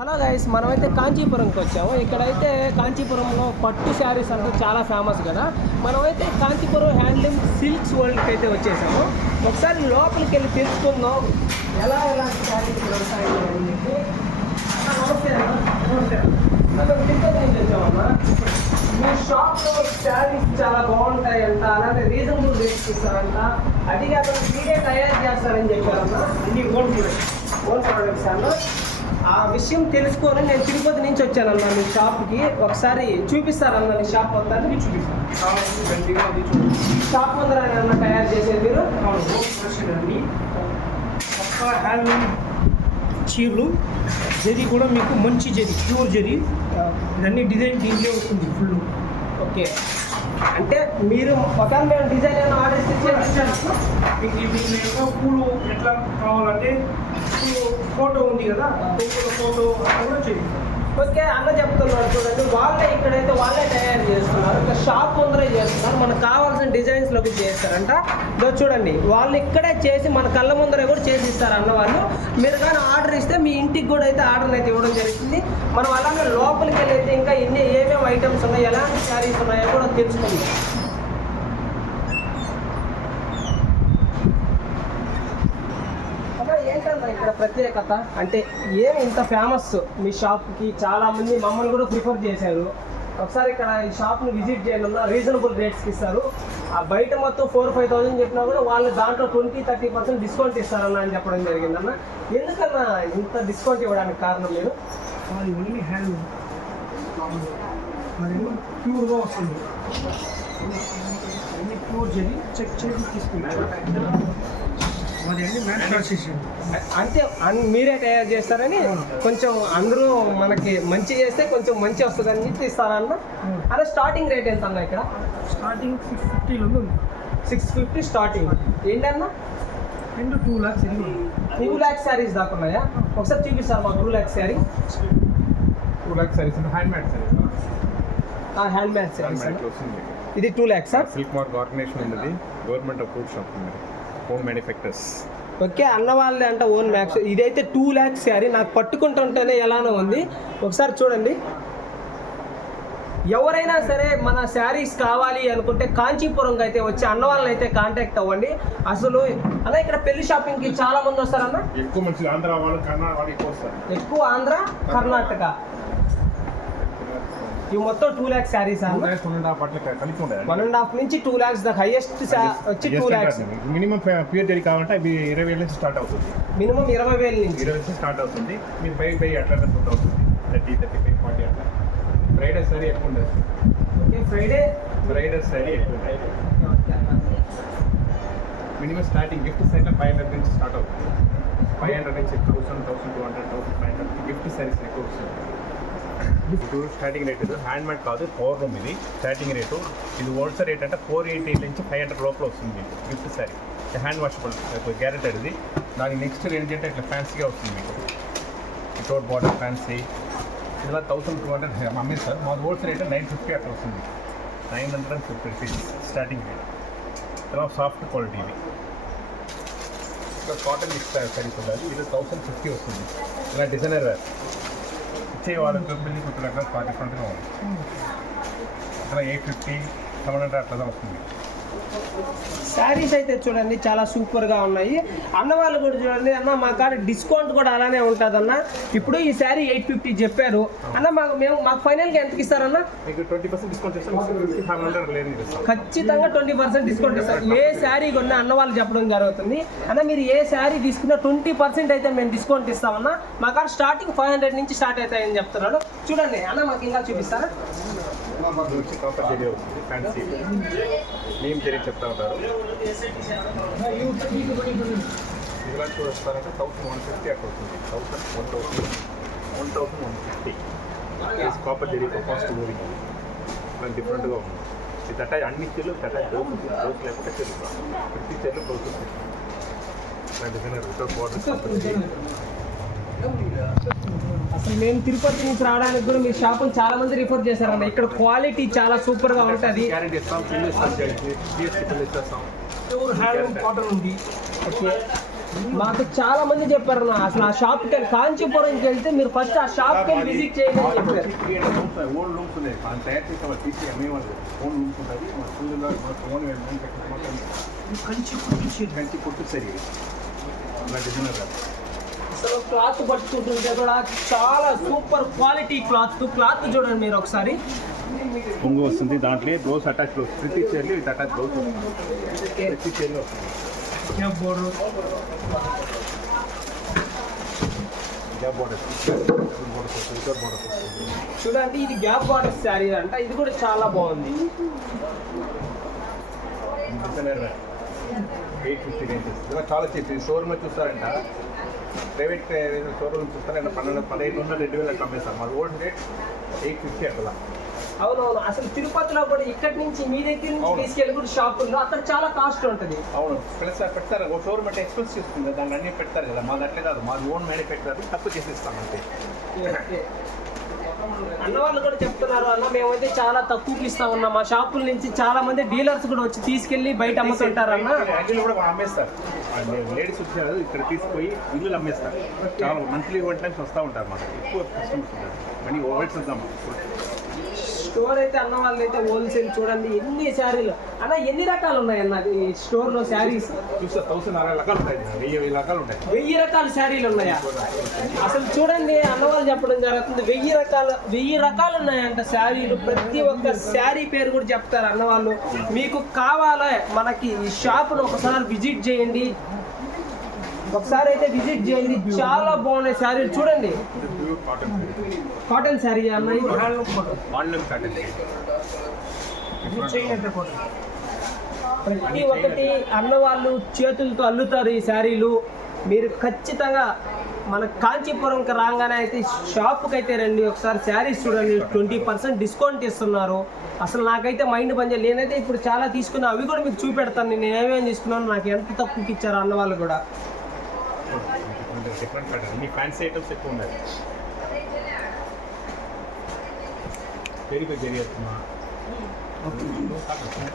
Hello guys, మనమైతే కాంచీపురంకి వచ్చాము. ఇక్కడైతే కాంచీపురంలో పట్టు శారీస్ అంటూ చాలా ఫేమస్ కదా. మనమైతే కాంచీపురం హ్యాండ్లూమ్ సిల్క్స్ వరల్డ్కి అయితే వచ్చేసాము. ఒకసారి లోపలికి వెళ్ళి తెలుసుకుందాం ఎలాంటి శారీస్ ఉంటాయి. నమస్తే నుంచి వచ్చామమ్మా. మీ షాప్లో శారీస్ చాలా బాగుంటాయంట, అలాగే రీజనబుల్ రేట్స్ ఇస్తారంట. అది కాకుండా మీరే తయారు చేస్తారని చెప్పారమ్మా. అన్ని ఓన్ ప్రొడక్ట్స్ అన్న. ఆ విషయం తెలుసుకొని నేను తిరుపతి నుంచి వచ్చానన్నా మీ షాప్కి. ఒకసారి చూపిస్తారన్న మీ షాప్ మొత్తాన్ని చూపిస్తాను. షాప్ ముందర ఏమన్నా తయారు చేసేది మీరు? హ్యాండ్లూమ్ చీరలు, జరీ కూడా మీకు మంచి జరీ, ప్యూర్ జరీ. ఇవన్నీ డిజైన్ దీంట్లో వస్తుంది ఫుల్. ఓకే, అంటే మీరు ఒకవేళ మేము డిజైన్ ఏమైనా ఆర్డర్ ఇస్తే మీకు పూలు ఎట్లా కావాలంటే ఫోటో ఉంది కదా, ఫోటో కూడా చేయండి. ఓకే, అన్న చెప్తున్నాడు చూడండి. ఇక్కడైతే వాళ్ళే తయారు చేస్తున్నారు. ఒక షాప్ ముందరే చేస్తున్నారు. మనకు కావాల్సిన డిజైన్స్లోకి చేస్తారంట. చూడండి, వాళ్ళు ఇక్కడే చేసి మన కళ్ళ ముందరే కూడా చేసి ఇస్తారు అన్న వాళ్ళు. మీరు కానీ ఆర్డర్ ఇస్తే మీ ఇంటికి కూడా అయితే ఆర్డర్ అయితే ఇవ్వడం జరుగుతుంది. మనం అలాగే లోపలికి వెళ్ళి అయితే ఇంకా ఏమేమి ఐటమ్స్ ఉన్నాయి, ఎలాంటి శారీస్ ఉన్నాయో కూడా తెలుసుకుందాం. ఏంటన్నా ఇక్కడ ప్రత్యేకత అంటే ఏమి ఇంత ఫేమస్ మీ షాప్కి? చాలామంది మమ్మల్ని కూడా ప్రిఫర్ చేశారు. ఒకసారి ఇక్కడ ఈ షాప్ని విజిట్ చేయాలన్నా రీజనబుల్ రేట్స్కి ఇస్తారు. ఆ బయట మొత్తం 4-5,000 చెప్పినా కూడా వాళ్ళు దాంట్లో 20-30% డిస్కౌంట్ ఇస్తారన్న అని చెప్పడం జరిగిందన్న. ఎందుకన్నా ఇంత డిస్కౌంట్ ఇవ్వడానికి కారణం మీరు? అది ఓన్లీ హ్యాండ్లూమ్, అది ప్యూర్గా వస్తుంది. అన్ని ప్యూర్ జరీ చెక్ చేసి తీసుకుంటారు. అంటే మీరే తయారు చేస్తారని కొంచెం అందరూ మనకి మంచి చేస్తే కొంచెం మంచి వస్తుందని చెప్పి ఇస్తారన్న. అదే స్టార్టింగ్ రేట్ ఎంత అన్న ఇక్కడ? స్టార్టింగ్ 650 ఉంది. 650 స్టార్టింగ్. ఏంటన్నా? 2 lakhs 2 lakhs శారీస్ దాకా ఉన్నాయా? ఒకసారి చూపిస్తారు మాకు 2 lakhs sari. 2 lakhs saris hand made saris. Hand made saris ఇది 2 lakhs sir. Silk mark organization ఉన్నది, గవర్నమెంట్ అప్రూవ్డ్ షాప్ ఉన్నది, హోమ్ మ్యానుఫ్యాక్చరర్స్. ఓకే, అన్న వాళ్ళే అంటే ఓన్ మ్యాక్స్. ఇదైతే 2 lakhs శారీ. నాకు పట్టుకుంటుంటేనే ఎలానో ఉంది. ఒకసారి చూడండి. ఎవరైనా సరే మన శారీస్ కావాలి అనుకుంటే కాంచీపురంకి అయితే వచ్చి అన్న వాళ్ళని అయితే కాంటాక్ట్ అవ్వండి. అసలు అన్న ఇక్కడ పెళ్లి షాపింగ్కి చాలా మంది వస్తారన్న. ఎక్కువ మంచి ఆంధ్ర వాళ్ళు, కర్ణాటక వాళ్ళు ఎక్కువ వస్తారు. ఎక్కువ ఆంధ్ర, కర్ణాటక. ఇవి మొత్తం 2 lakhs శారీస్ అన్న. 1.5 నుంచి 2 lakhs దాకా హైయెస్ట్ వచ్చి 2 lakhs. మినిమం ప్యూర్ జరీ కావాలంటే అవి 20,000 నుంచి స్టార్ట్ అవుతుంది. మినిమం 20,000 నుంచి స్టార్ట్ అవుతుంది. మీరు పై అట్లా ఫుడ్ అవుతుంది 30-35, 40 అట్లా. ఫ్రైడే సారీ ఎక్కువ ఉండదు. ఓకే, ఫ్రైడే సారీ ఎక్కువ ఉంటాయి. మినిమం స్టార్టింగ్ గిఫ్ట్ సైట్లో 500 నుంచి స్టార్ట్ అవుతుంది. 500 నుంచి 1,000, 1,200, 1,500 గిఫ్ట్ సారీస్ ఎక్కువ వస్తుంది. ఇప్పుడు స్టార్టింగ్ రేట్ ఇది హ్యాండ్ మేడ్ కాదు, పవర్ రూమ్. ఇది స్టార్టింగ్ రేటు. ఇది హోల్సేల్ రేట్ అంటే 480 నుంచి 500 లోపల వస్తుంది మీకు gift sorry. Hand washable guaranteed ఇది. దానికి నెక్స్ట్ రేంజ్ అంటే ఇట్లా ఫ్యాన్సీగా వస్తుంది మీకు. Without border fancy. ఇలా 1,200 అమ్మింది సార్. మాది హోల్సేల్ రేట్ 950 అట్లా వస్తుంది. 950 రూపీస్ స్టార్టింగ్ రేట్. ఇలా సాఫ్ట్ క్వాలిటీ ఇది. ఇంకా కాటన్ మిక్స్ సారీస్ ఉండాలి. ఇది 1,050 వస్తుంది. ఇలా డిజైనర్ ఇచ్చే వాళ్ళకి పెళ్లి కుట్టు అట్లా 40-50 ఉంది. అట్లా 850, 700 అట్లా వస్తుంది. శారీస్ అయితే చూడండి చాలా సూపర్గా ఉన్నాయి. అన్న వాళ్ళు కూడా చూడండి. అన్న మా కాడ డిస్కౌంట్ కూడా అలానే ఉంటుంది అన్న. ఇప్పుడు ఈ శారీ 850 చెప్పారు అన్న. మాకు ఫైనల్గా ఎంతకి ఇస్తారన్న? మీకు 20% డిస్కౌంట్ ఇస్తాం. 500 లేదు ఖచ్చితంగా 20% డిస్కౌంట్ ఇస్తారు. ఏ శారీ కొన్నా అన్న వాళ్ళు చెప్పడం జరుగుతుంది. అన్న మీరు ఏ శారీ తీసుకున్నా 20% అయితే మేము డిస్కౌంట్ ఇస్తామన్నా. మా కాడ స్టార్టింగ్ 500 నుంచి స్టార్ట్ అవుతాయని చెప్తున్నాడు. చూడండి అన్న, మాకు ఇంకా చూపిస్తారా? కాపర్ జరీ అవుతుంది, ఫ్యాన్సీ నేమ్ జరీ చెప్తా ఉంటారు. ఇలా చూస్తారంటే 1,150 అక్కడ వస్తుంది. 1,150 కాపర్ జరీ ఫాస్ట్ మూవింగ్. మనకి డిఫరెంట్గా ఉంది. ఇది అటాచ్ అన్ని చెల్లు అటాచ్ డోస్ లేకపోతే చెల్లు ప్రతి చెల్లు డోస్ డిజైనర్ వితౌట్ బార్డర్. అసలు మేము తిరుపతి నుంచి రావడానికి కూడా మీ షాపుని చాలా మంది రిఫర్ చేశారన్న. ఇక్కడ క్వాలిటీ చాలా సూపర్గా ఉంటుంది. గ్యారెంటీ ఇస్తాం, పిల్లు ఇస్తాం, GST పిల్లు ఇస్తాం. ప్యూర్ హ్యాండ్లూమ్ కాటన్ ఉంది. ఓకే, మాకు చాలా మంది చెప్పారు అన్న, అసలు ఆ షాప్కి వెళ్ళి కాంచీపురంకి వెళ్తే మీరు ఫస్ట్ ఆ షాప్కి వెళ్ళి విజిట్ చేయండి అని చెప్పారు. ఓన్ రూమ్స్ ఉన్నాయి, మనం తయారు చేసే వాళ్ళు తీసి అమ్మేవాళ్ళు ఓన్ రూమ్స్ ఉంటుంది. మన స్కూల్లో ఓన్ కంచి కొట్టు సరి ఇలా డిజైనర్ కాదు. అసలు క్లాత్ పట్టుకుంటుంటే కూడా చాలా సూపర్ క్వాలిటీ క్లాత్ చూడండి మీరు ఒకసారి. పొంగు వస్తుంది, దాంట్లో బ్లౌజ్ అటాచ్ బ్లౌజ్ ప్రతి చీరలు విత్ అటాచ్ బ్లౌజ్ వస్తుంది. ప్రతి చీరలు వస్తుంది. జాబ్ బోర్డర్ చూడండి, ఇది గ్యాప్ బార్డర్ శారీ అంట. ఇది కూడా చాలా బాగుంది. 850 రేంజెస్ ఇలా చాలా చీప్. షోరూమ్ చూస్తారంట, ప్రైవేట్ షోరూమ్ చూస్తారంట 1500 2000 అట్లా అమ్మేస్తారు. మాది ఓల్డ్ రేట్ 850 అట్లా. అవునవును, అసలు తిరుపతిలో కూడా ఇక్కడి నుంచి మీ దగ్గర నుంచి తీసుకెళ్ళి కూడా షాప్ ఉందో అక్కడ చాలా కాస్ట్ ఉంటుంది. అవును, ప్లస్ పెడతారు. ఒక షోరూమ్ అంటే ఎక్స్పెన్స్ చేస్తుంది, దాన్ని అన్నీ పెడతారు కదా. మాది అట్లే కాదు, మాది ఓన్ మ్యానుఫ్యాక్చర్, తక్కువ చేసేస్తాం అంతే. అన్న వాళ్ళు కూడా చెప్తున్నారు, అన్న మేమైతే చాలా తక్కువకి ఇస్తా ఉన్నాం. మా షాపుల నుంచి చాలా మంది డీలర్స్ కూడా వచ్చి తీసుకెళ్లి బయట అమ్ముతుంటారు అన్న. ఇల్లు కూడా అమ్మేస్తారు, లేడీస్ వచ్చారు ఇక్కడ తీసుకుపోయి ఇల్లు అమ్మేస్తారు. చాలా మంత్లీ 1 టైమ్స్ వస్తూ ఉంటారు, మాకు ఎక్కువ కస్టమర్స్ ఉంటారు. మనీ ఓవర్స్ వద్దాం. స్టోర్ అయితే అన్న వాళ్ళు అయితే హోల్సేల్. చూడండి ఎన్ని శారీలు అన్న, ఎన్ని రకాలు ఉన్నాయి అన్న ఈ స్టోర్ లో శారీస్? చూస్తే 1000 రకాలు ఉంటాయి, 1000 రకాలు ఉంటాయి. 1000 రకాల శారీలు ఉన్నాయా? అసలు చూడండి అన్న వాళ్ళు చెప్పడం జరుగుతుంది, 1000 రకాలు ఉన్నాయంట శారీలు. ప్రతి ఒక్క శారీ పేరు కూడా చెప్తారు అన్న వాళ్ళు. మీకు కావాలా మనకి ఈ షాప్ను ఒకసారి విజిట్ చేయండి, ఒకసారి అయితే విజిట్ చేయండి. చాలా బాగున్నాయి శారీలు. చూడండి కాటన్ శారీ అన్న, ప్రతి ఒక్కటి అన్న వాళ్ళు చేతులతో అల్లుతారు ఈ శారీలు. మీరు ఖచ్చితంగా మన కాంచీపురంకి రాగానే అయితే షాప్కి అయితే రండి, ఒకసారి శారీస్ చూడండి. 20% డిస్కౌంట్ ఇస్తున్నారు. అసలు నాకైతే మైండ్ పనిచేయాలి. నేనైతే ఇప్పుడు చాలా తీసుకున్నా, అవి కూడా మీకు చూపెడతాను నేను ఏమేమి తీసుకున్నాను, నాకు ఎంత తక్కువకి ఇచ్చారు అన్న వాళ్ళు కూడా. డిఫరెంట్ ప్యాటర్న్, మీ ఫ్యాన్సీ ఐటమ్స్ ఎక్కువ ఉన్నాయి. Very big area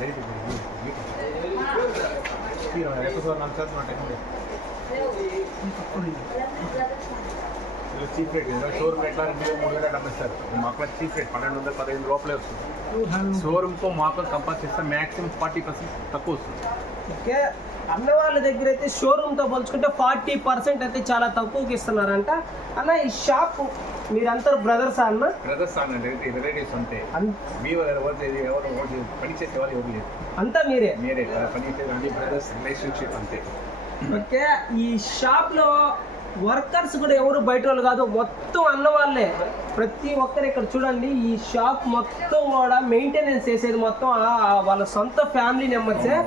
very big cheap rate. Showroom ఎట్లా 2,000-3,000 అమ్మేస్తారు, మాకు చీప్ రేట్ 1200-1500 లోపలే వస్తుంది. షోరూమ్తో మాకు కంపేర్ చేస్తే మ్యాక్సిమం 40% తక్కువ వస్తుంది. ఓకే, అన్న వాళ్ళ దగ్గర అయితే షోరూమ్తో పోల్చుకుంటే 40% అయితే చాలా తక్కువకి ఇస్తున్నారంట. అన్న ఈ షాప్ మీరందరూ బ్రదర్స్ అన్న? బ్రదర్స్ అన్న, రిలేటివ్స్ అంతే. మీ ఎవరు పని చేసే వాళ్ళు ఎవరు లేదు, అంతా మీరే పని చేసే అన్ని బ్రదర్స్ రిలేషన్షిప్ అంతే. ఓకే, ఈ షాప్లో వర్కర్స్ కూడా ఎవరు బయట వాళ్ళు కాదు, మొత్తం అన్న వాళ్ళే. ప్రతి ఒక్కరు ఇక్కడ చూడండి, ఈ షాప్ మొత్తం కూడా మెయింటెనెన్స్ చేసేది మొత్తం వాళ్ళ సొంత ఫ్యామిలీ మెంబర్సే.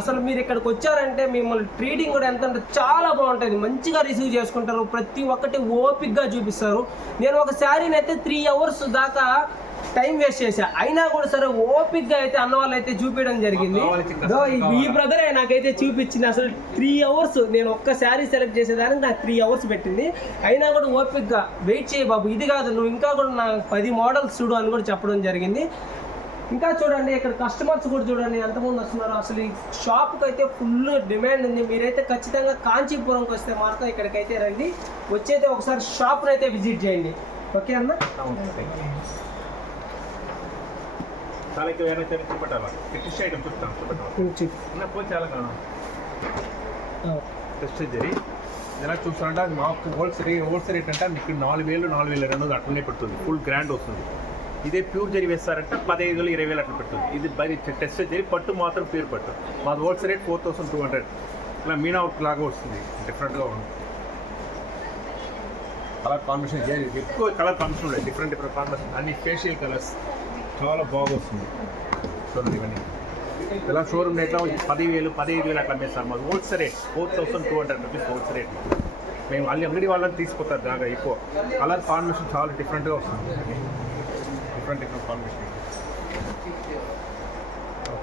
అసలు మీరు ఇక్కడికి వచ్చారంటే మిమ్మల్ని ట్రీటింగ్ కూడా ఎంత అంటే చాలా బాగుంటుంది, మంచిగా రిసీవ్ చేసుకుంటారు. ప్రతి ఒక్కటి ఓపిక్గా చూపిస్తారు. నేను ఒక శారీని అయితే 3 hours దాకా టైం వేస్ట్ చేశా, అయినా కూడా సరే ఓపిక్గా అయితే అన్న వాళ్ళు అయితే చూపించడం జరిగింది. ఈ బ్రదరే నాకైతే చూపించింది. అసలు 3 hours నేను ఒక్క శారీ సెలెక్ట్ చేసేదానికి నాకు 3 hours పెట్టింది. అయినా కూడా ఓపిక్గా వెయిట్ చేయి బాబు, ఇది కాదు నువ్వు ఇంకా కూడా నాకు 10 మోడల్స్ చూడు అని కూడా చెప్పడం జరిగింది. ఇంకా చూడండి ఇక్కడ కస్టమర్స్ కూడా చూడండి ఎంతమంది వస్తున్నారు. అసలు ఈ షాప్కి అయితే ఫుల్ డిమాండ్ ఉంది. మీరైతే ఖచ్చితంగా కాంచీపురంకి వస్తే మాత్రం ఇక్కడికైతే రండి, వచ్చైతే ఒకసారి షాప్ని అయితే విజిట్ చేయండి. ఓకే అన్న, చాలా చూపెట్టాలి. ఫిష్ ఐటమ్ చూస్తాను, చూపెట్టాలి పోయి చాలా కాదు. టెస్ట్ జరి ఎలా చూస్తానంటే అది మాకు హోల్సేల్ రేట్ అంటే మీకు 4,000-4,200 అట్లనే పెడుతుంది, ఫుల్ గ్రాండ్ వస్తుంది. ఇదే ప్యూర్ జరి వేస్తారంటే 15,000-20,000 అట్లా పెడుతుంది. ఇది బరీ టెస్ట్ జరి, పట్టు మాత్రం ప్యూర్ పట్టు. మాది హోల్సేల్ రేట్ 4,200. ఇలా మీనా వర్క్ లాగా వస్తుంది, డిఫరెంట్గా ఉంది. కలర్ కాంబినేషన్ ఎక్కువ కలర్ కాంబినేషన్ ఉన్నాయి, డిఫరెంట్ కాంబినేషన్, అన్ని ఫేషియల్ కలర్స్ చాలా బాగా వస్తుంది. చూడండి ఇవన్నీ ఇలా షోరూమ్ రేట్లో 10,000-15,000 అట్లా అమ్మేస్తారు. మాది wholesale rate 4,200 rupees wholesale rate. మేము అంగడి వాళ్ళని తీసుకుంటారు బాగా ఎక్కువ. కలర్ కాంబినేషన్ చాలా డిఫరెంట్గా వస్తుంది, డిఫరెంట్ కాంబినేషన్.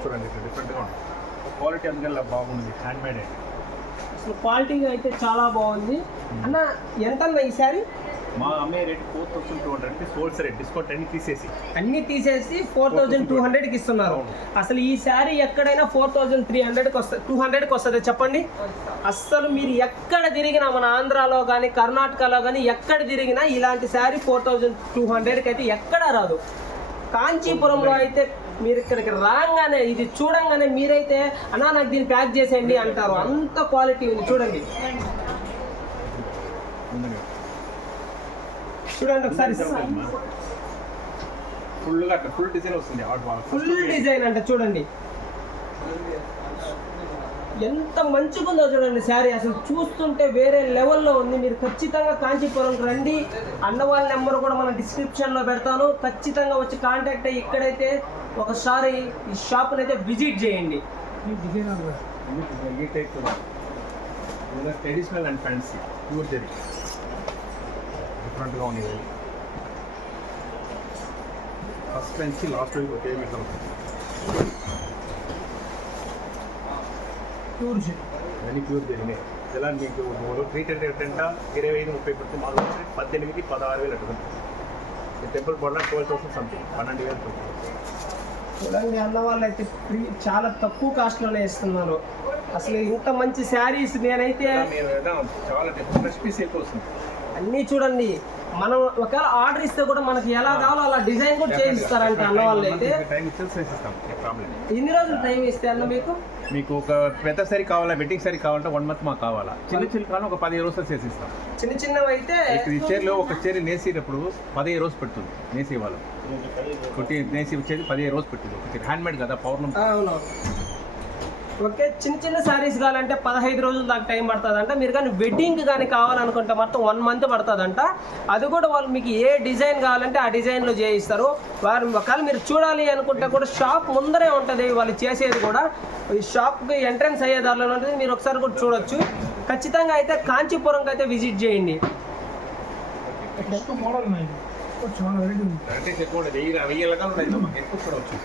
చూడండి ఇక్కడ డిఫరెంట్గా ఉంటుంది, క్వాలిటీ అందుకని బాగుంది, హ్యాండ్ మేడ్. అసలు క్వాలిటీ అయితే చాలా బాగుంది. అన్న ఎంత అన్న ఈ శారీ? మా అమ్మే rate 4200 rupees wholesale rate, discount అన్ని తీసేసి. అన్ని తీసేసి 4200కి ఇస్తున్నారు. అసలు ఈ శారీ ఎక్కడైనా 4300కి వస్తుంది, 200కి వస్తుంది చెప్పండి. అస్సలు మీరు ఎక్కడ తిరిగినా మన ఆంధ్రాలో కానీ కర్ణాటకలో కానీ ఎక్కడ తిరిగినా ఇలాంటి శారీ 4200కి అయితే ఎక్కడా రాదు. కాంచీపురంలో అయితే మీరు ఇక్కడికి రాగానే ఇది చూడంగానే మీరైతే అన్నా నాకు దీన్ని ప్యాక్ చేసేయండి అంటారు, అంత క్వాలిటీ ఉంది. చూడండి చూడండి ఒకసారి, ఫుల్ డిజైన్ వస్తుంది. ఫుల్ డిజైన్ అంటే చూడండి ఎంత మంచిగా ఉందో చూడండి శారీ. అసలు చూస్తుంటే వేరే లెవెల్లో ఉంది. మీరు ఖచ్చితంగా కాంచీపురంకి రండి. అన్నవాళ్ళ నెంబర్ కూడా మన డిస్క్రిప్షన్లో పెడతాను. ఖచ్చితంగా వచ్చి కాంటాక్ట్ అయ్యి ఇక్కడైతే ఒకసారి ఈ షాప్ని అయితే విజిట్ చేయండి. Traditional and fancy pure zari డిఫరెంట్గా ఉంది. ఫస్ట్ నుంచి లాస్ట్ వీక్ ఒకే మీటర్ ప్యూర్ జరీ, అన్ని ప్యూర్ జరిగినాయి. ఇలా మీకు ట్రీటెడ్ ఏంటంటే 25-30 పెడితే మాకు 18,000-16,000 అట్టుకుంటుంది. టెంపుల్ బోర్డ్లో 12,000 సంథింగ్, 12,000. చూడండి అన్న వాళ్ళు అయితే చాలా తక్కువ కాస్ట్లోనే ఇస్తున్నారు. అసలు ఇంత మంచి శారీస్ నేనైతే చాలా ఫ్రెష్ పీస్ ఎక్కువ వస్తుంది. అన్నీ చూడండి. మనం ఒకవేళ ఆర్డర్ ఇస్తే కూడా మనకి ఎలా కావాలో అలా డిజైన్ కూడా చేయిస్తారంట అన్న వాళ్ళు అయితే. టైం ఇచ్చేస్తాం, ప్రాబ్లం. ఎన్ని రోజులు టైం ఇస్తే అన్న మీకు ఒక పెద్ద సరి కావాలా, వెడ్డింగ్ సరి కావాలంటే 1 month మాకు కావాలా. చిన్న చిన్న కాలం ఒక 15 రోజులు చేసిస్తాం. చిన్న చిన్నవి అయితే ఈ చీరలో ఒక చీర నేసేటప్పుడు 15 రోజులు పెడుతుంది. నేసే వాళ్ళు కొట్టి నేసి వచ్చేది 15 రోజులు పెడుతుంది. ఒక చీర హ్యాండ్మేడ్ కదా, పౌర్ణం. అవును. ఓకే, చిన్న చిన్న శారీస్ కావాలంటే 15 రోజుల దాకా టైం పడుతుందంట. మీరు కానీ వెడ్డింగ్ కానీ కావాలనుకుంటే మొత్తం 1 month పడుతుందంట. అది కూడా వాళ్ళు మీకు ఏ డిజైన్ కావాలంటే ఆ డిజైన్లో చేయిస్తారు. వారు ఒకవేళ మీరు చూడాలి అనుకుంటే కూడా షాప్ ముందరే ఉంటుంది వాళ్ళు చేసేది కూడా. ఈ షాప్కి ఎంట్రన్స్ అయ్యే దారిలో ఉంటుంది, మీరు ఒకసారి కూడా చూడొచ్చు. ఖచ్చితంగా అయితే కాంచీపురంకి అయితే విజిట్ చేయండి. మోడల్ ఉన్నాయి, చాలా వెరైటీ ఉంది. అంటే ఎక్కువ 1000 రకాలు ఉన్నాయి. ఎక్కువ కూడా వచ్చు.